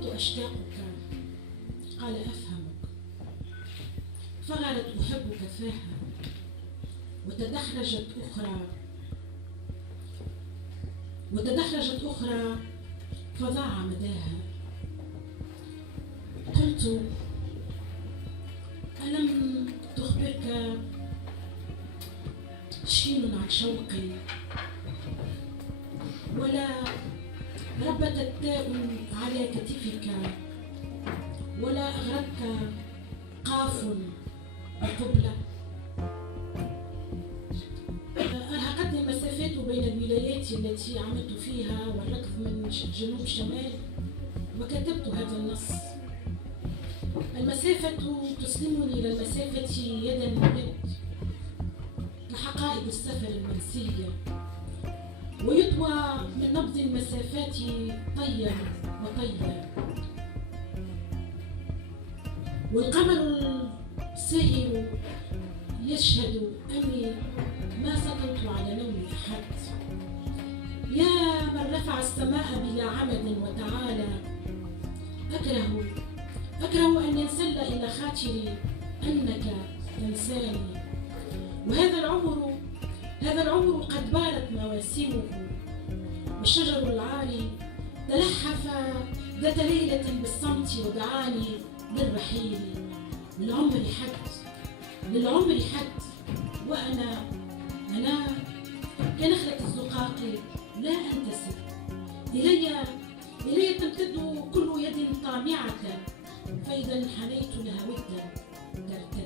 كنت أشتاقك، قال أفهمك. فغرت أحبك فاها، وتدحرجت أخرى فضاع مداها. قلت ألم تخبرك شين عن شوقي، ولا ربتت تاء على كتفك، ولا أغرتك قاف بقبلة. أرهقتني المسافات بين الولايات التي عملت فيها والركض من جنوب شمال، وكتبت هذا النص. المسافة تسلمني إلى المسافة يدا بيد كحقائب السفر المنسية، ويطوى من نبض المسافات طيا وطيا. والقمر الساهر يشهد أني ما سقطت على نوم أحد. يا من رفع السماء بلا عمد وتعالى، أكره أن ينسل إلى خاطري أنك تنساني. وهذا العمر قد بارت مواسمه، والشجر العالي تلحف ذات ليلة بالصمت ودعاني للرحيل. للعمر حد، وأنا كنخلة الزقاق لا أنتسب. إلي تمتد كل يد طامعة، فإذا انحنيت لها ودا ترتاح.